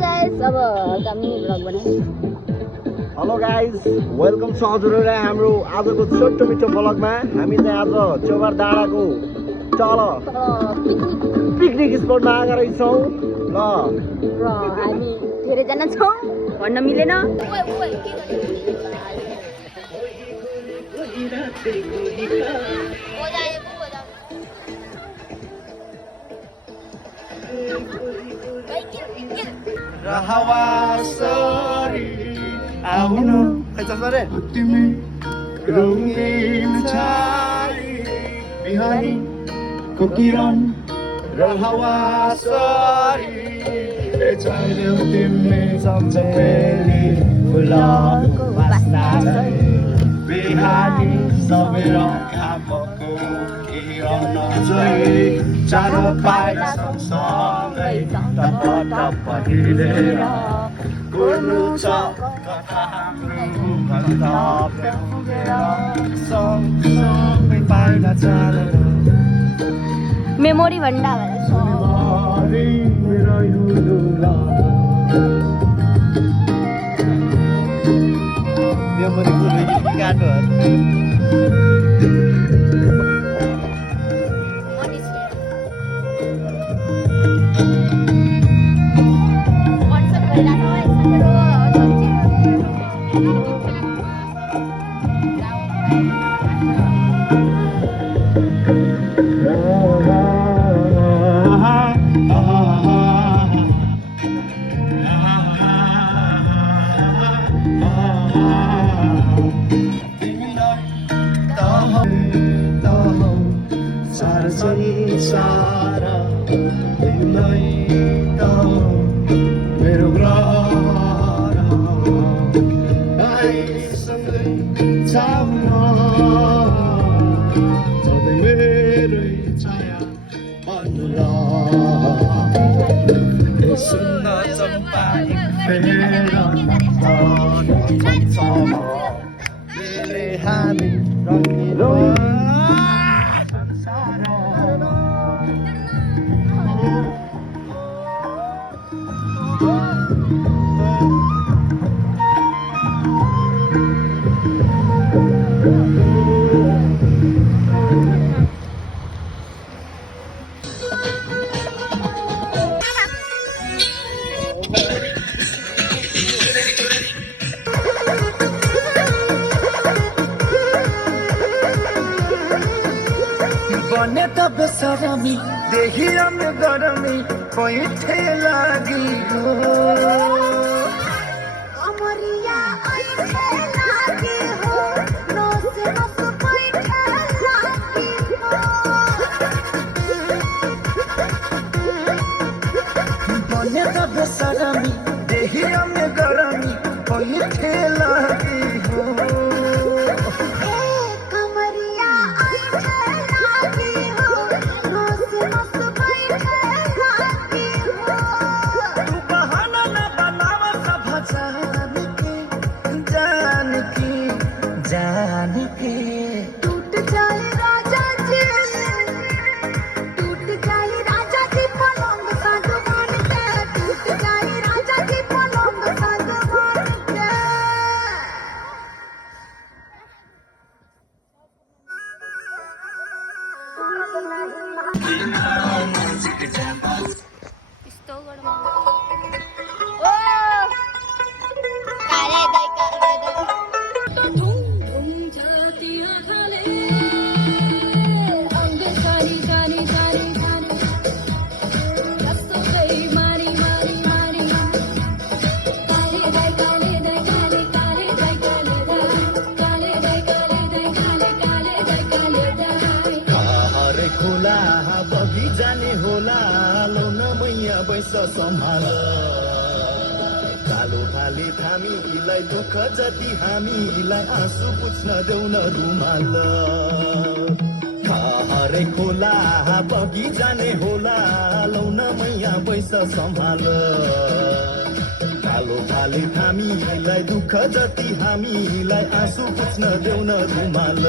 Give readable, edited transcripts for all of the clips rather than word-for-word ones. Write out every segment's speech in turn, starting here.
Guys अब हल्का mini vlog बनाए। हेलो गाइज, वेलकम छ हजुरहरूलाई हाम्रो आजको छोटो मिठो भ्लगमा। हामी चाहिँ आज चौबार डाँडाको तल पिकनिक स्पटमा आएर छौँ ल। हामी धेरैजना छौँ भन्न मिलेन। आउनु खै चल्छ रे तिमी रङ्गीन छाई बिहानी को किरण र हावा सरी चाहियो तिमी सम्झेली फुलको वासना बिहानी सबेर घामको किरण चाहिँ चारो पाइला सँगसँगै टप टप हिँडेर कुर्नु छ कथा हाम्रो गन्तव्य पुगेर सँगसँगै पाइला चारेर मेमोरी भन्दा मेमोरी गाडो सारा तिमीलाई त मेरो ग्रह आइसँगै छाउन सधैँ मेरै छाया बन्नुला सुन्दर चम्पा फेर हामी रङ्गिलो बने त बेसरमी देखिया में गरमी पैठे लागी हो अमरिया ऐसे लागी हो नस नस पैठे लागी हो बने त बेसरमी देखिया में गरमी पैठे लागी हो टूट जाए राजा जी पलंग सागवान के टूट जाए राजा जी पलंग सागवान के जाने होला लौन मैया बैस सम्हाल कालो भाले थामीलाई दुःख जति हामीलाई आँसु पुछ्न देउन रुमाल हरे खोला बगी जाने होला लौन मैया बैस सम्हाल कालो भाले थामीलाई दुःख जति हामीलाई आँसु पुछ्न देउन रुमाल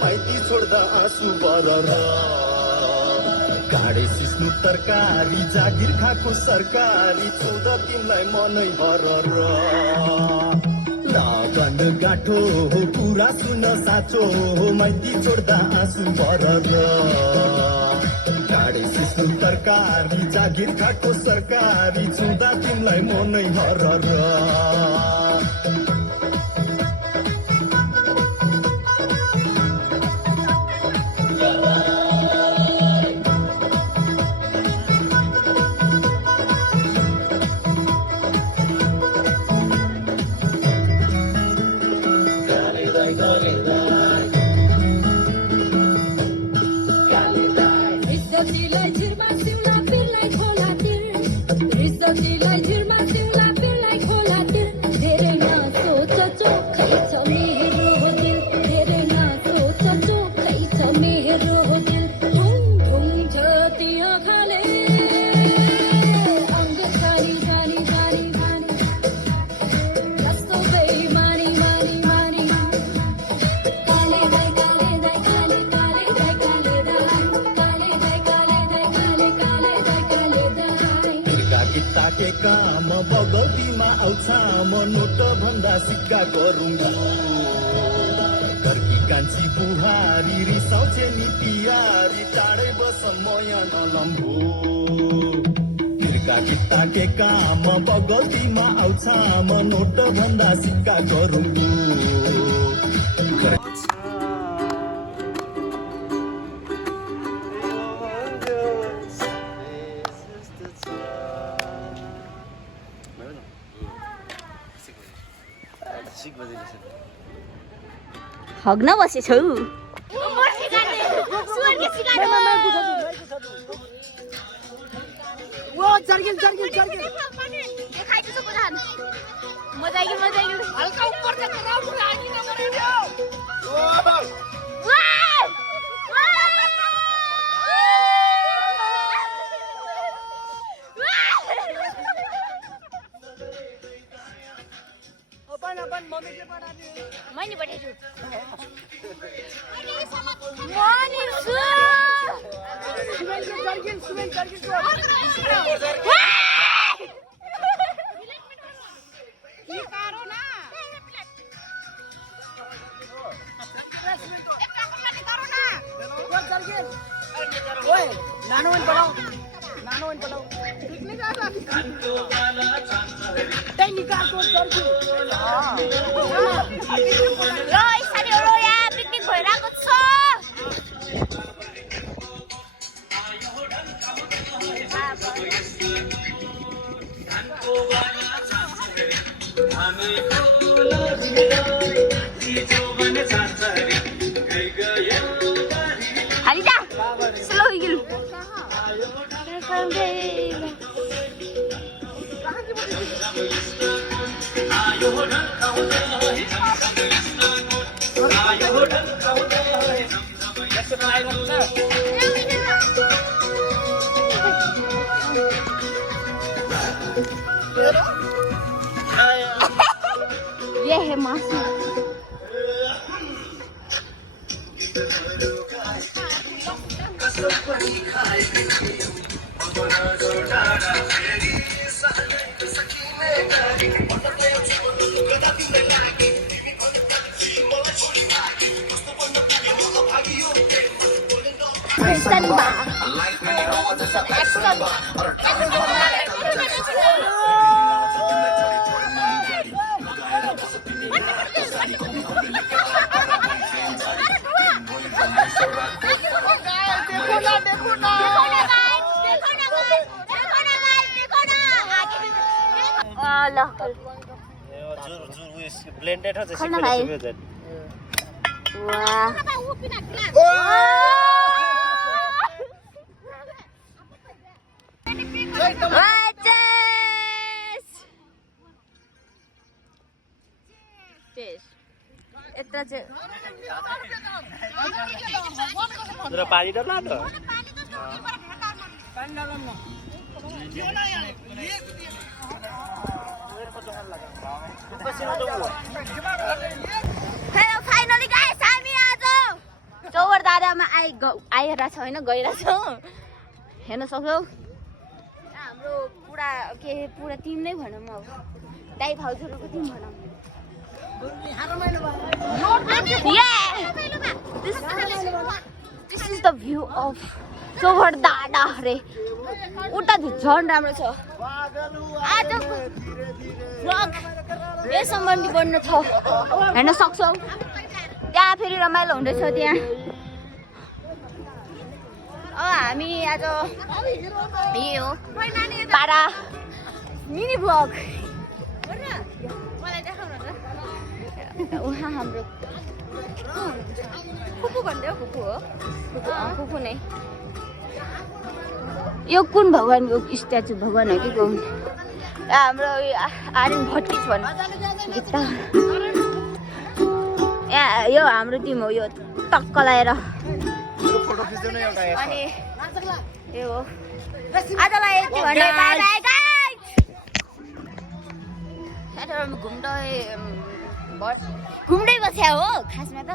माइती छोड्दा आँसु बरर काँडे सिस्नु तरकारी जागिर खाएको सरकारी छुँद तिमीलाई मनै हरर लगन गाँठो कुरा सुन साँचो माइती छोड्दा आँसु बरर काँडे सिस्नु तरकारी जागिर खाएको सरकारी छुँदा तिमीलाई मनै हरर काम बगौतीमा आउँछ म नोट भन्दा सिक्का गरुङ्गु घरकी कान्छी बुहारी रिसाउँछे नि पियारी टाढै बस म यहाँ नलम्बु तिर्का कित्ताके काम बगौतीमा आउँछ म नोट भन्दा सिक्का गरुङ्गु हग्न बसेछौ मैले पठाइछु पिकनिक भइरहेको छ हालिजा स्लो हिल ये है मासू ब्लेंडेड हो खाना भाई वाह यत्रा चाहिँ पानी डल्ला त Hello, finally guys, हामी आज जग्गामा आइरहेको छ होइन गइरहेछ हेर्न सक्छौ हाम्रो पुरा टिम नै भनौँ अब दाइ भाउजूहरूको टिम भनौँ This is the view of Chobhar डाँडा रे उता झन् राम्रो छ आजको भ्लग यही सम्बन्धी बन्नु छ हेर्न सक्छौ त्यहाँ फेरि रमाइलो हुँदैछ त्यहाँ हामी आज यही हो पारा मिनी भ्लग उहाँ हाम्रो फुपू भन्दै हो फुपू हो फुपू नै यो कुन भगवानको स्ट्याचु भगवान हो कि कुन हाम्रो आर्यन भट्टिज भन्नु गीता यहाँ यो हाम्रो टिम हो यो टक्क लगाएर अनि यो हो आजलाई यति भन्दै बाई बाई गाइस साथीहरु घुम्दै बस्या हो खासमा त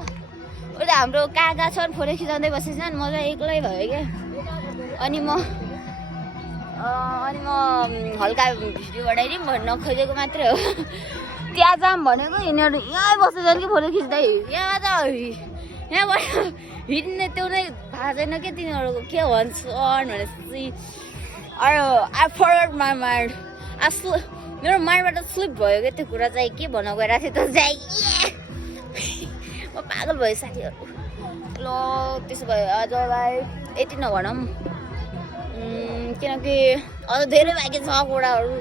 उता हाम्रो काका छन् फोटो खिचाउँदै बसेछन् म चाहिँ एक्लै भयो क्या अनि म हल्का भिडियो बनाइदिउँ भन्न खोजेको मात्रै हो त्यहाँ जाम भनेको यिनीहरू यहीँ बसेछन् कि फोटो खिच्दै यहाँ त यहाँबाट हिँड्ने त्यो नै थाहा छैन कि तिनीहरूको के भन्छन् भनेपछि आई फरवर्ड माई माइन्ड मेरो माइन्डबाट स्लिप भयो क्या त्यो कुरा चाहिँ के भन्न गइरहेको थियो त चाहिँ म पागल भयो साथीहरू ल त्यसो भयो आजलाई यति नभनौँ किनकि अझ धेरै बाँकी छ कुराहरू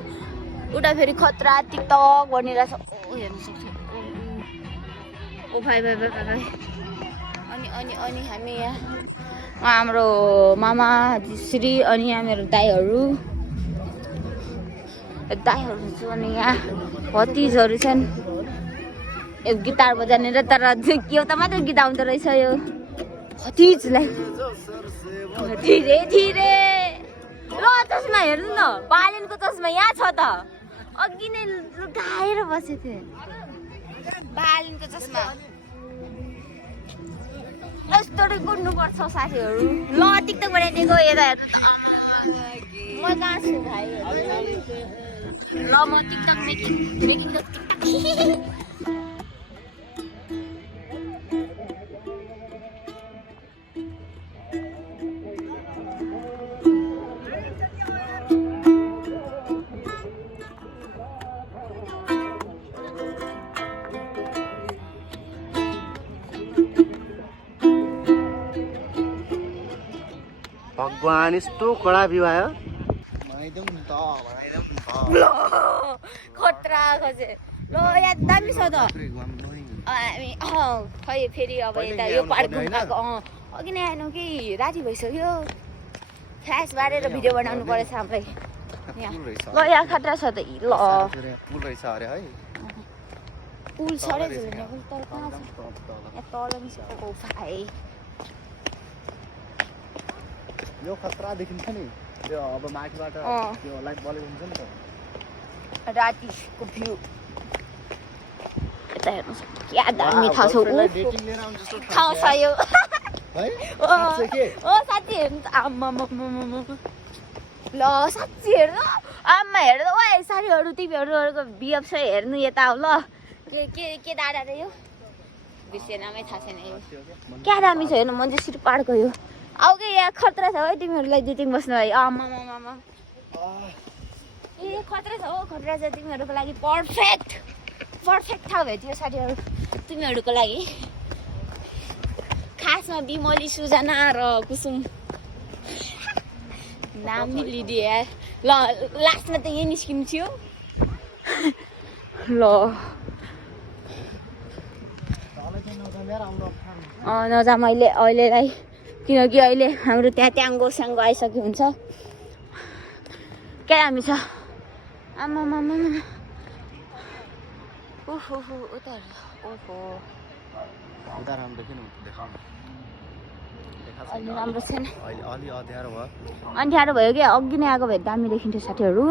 उता फेरि खतरा टिकटक भनिरहेछ ओ हेर्नु सक्छु ओ भाइ भाइ भाइ भाइ अनि हामी यहाँ हाम्रो मामा श्री अनि यहाँ मेरो दाइहरू छु अनि यहाँ भतिजहरू छन् गिटार बजाउने र तर एउटा मात्रै गीत आउँदो रहेछ यो भतिजलाई धीरे धीरे ल चस्मा हेर्नु न बालेनको चस्मा यहाँ छ त अघि नै लुकाएर बसेको थिएँ बालेनको चस्मा यस्तो कुद्नुपर्छ साथीहरू ल टिकटक बनाइदिएको यता हेर्नु म कहाँ छु भाइ ल म टिकटक मेकिङ भगवान यस्तो कडा बिवाह खतरा खसे ल यहाँ दामी छ त हामी खै फेरि अब यता यो पार्क घुम्नको अघि नै आएनौँ कि राति भइसक्यो फ्ल्यास बारेर भिडियो बनाउनु परेछ हामीलाई यहाँ ल यहाँ खतरा छ त ल पुल रहेछ अरे है पुल छ रे झुल्ने पुल तर कहाँ छ यहाँ तल नि छ ओ भाइ यो खतरा देखिन्छ नि त्यो अब माथिबाट त्यो लाइट बलेको हुन्छ नि त रातिको भ्यू यता हेर्नु क्या दामी थाहा छ ठाउँ छ यो साँच्ची हेर्नु त आम्मा ल साँच्ची हेर्नु आम्मा हेर्नु ओ साथीहरू तिमीहरूको बिएफ छ हेर्नु यता हो ल के दाडा रे यो बिर्से नामै थाहा छैन यो क्या दामी छ हेर्नु मन चाहिँ सिट पार्क यो आऊ कि यहाँ खतरा छ है तिमीहरूलाई डेटिङ बस्नु भाइ आमा ए खतरा छ हो खतरा छ तिमीहरूको लागि पर्फेक्ट ठाउँ भेट्यो साथीहरू तिमीहरूको लागि खासमा बिमली सुजना र कुसुम नाम नि लिदिए ल लास्टमा त यही निस्किनु थियो ल नजा मैले अहिलेलाई किनकि अहिले हाम्रो त्यहाँ ट्याङ्गो स्याङ्गो आइसक्यो हुन्छ क्या दामी छ आमा ओहो उता ओहो अलि राम्रो छैन अँध्यारो भयो क्या अघि नै आएको भए दामी देखिन्थ्यो साथीहरू